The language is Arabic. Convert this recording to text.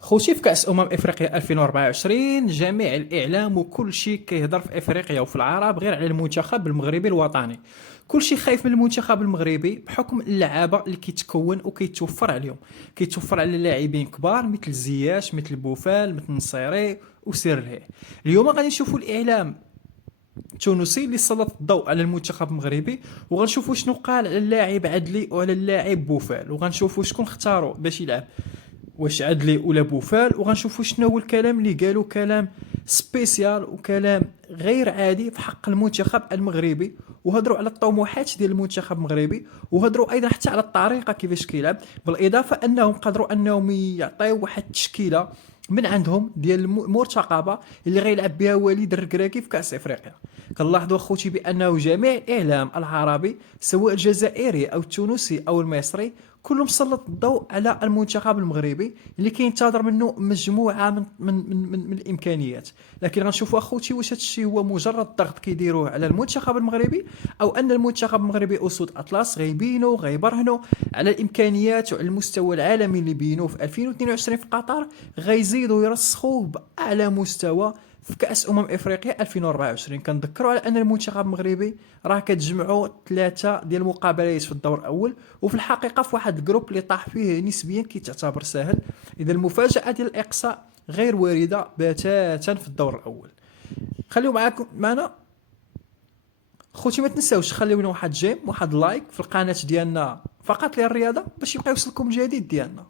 خوتي في كأس افريقيا 2024 جميع الاعلام وكل شيء كيهضر في افريقيا وفي العرب غير على المنتخب المغربي الوطني. كل شيء خايف من المنتخب المغربي بحكم اللعابه اللي كيتكون وكيتوفر عليهم. كيتوفر على لاعبين كبار مثل زياش مثل بوفال مثل نصيري وسيرليه. اليوم غادي نشوفوا الاعلام التونسي اللي سلط الضوء على المنتخب المغربي، وغنشوفوا شنو قال على اللاعب عدلي وعلى اللاعب بوفال، وغنشوفوا شكون اختاروا باش يلعب، واش عدلي ولا بوفال. وغنشوفوا شنو هو الكلام اللي قالوا، كلام سبيسيال وكلام غير عادي في حق المنتخب المغربي، وهضروا على الطموحات ديال المنتخب المغربي، وهضروا ايضا حتى على الطريقه كيفاش كيلعب، بالاضافه انهم قدروا انهم يعطيو واحد التشكيله من عندهم ديال المرتقبه اللي غيلعب بها وليد الركراكي في كاس افريقيا. كنلاحظوا اخوتي بانه جميع الاعلام العربي سواء الجزائري او التونسي او المصري كلهم سلط الضوء على المنتخب المغربي اللي كينتظر منه مجموعه من الامكانيات. لكن غنشوفوا اخوتي واش هذا الشيء هو مجرد ضغط كيديروه على المنتخب المغربي، او ان المنتخب المغربي اسود اطلس غيبينوا غيبرهنوا على الامكانيات وعلى المستوى العالمي اللي بينوه في 2022 في قطر، غيزيدوا يرسخوه باعلى مستوى في كاس افريقيا 2024. كنذكروا على ان المنتخب المغربي راه كتجمعوا ثلاثه ديال المقابلات في الدور الاول، وفي الحقيقه في واحد الجروب اللي طاح فيه نسبيا كيتعتبر سهل. اذا المفاجاه ديال الاقصاء غير وارده بتاتا في الدور الاول. خليو معاكم معنا خوتي، ما تنساوش خليونا واحد جيم واحد لايك في القناه ديالنا فقط للرياضه باش يبقى يوصلكم الجديد ديالنا.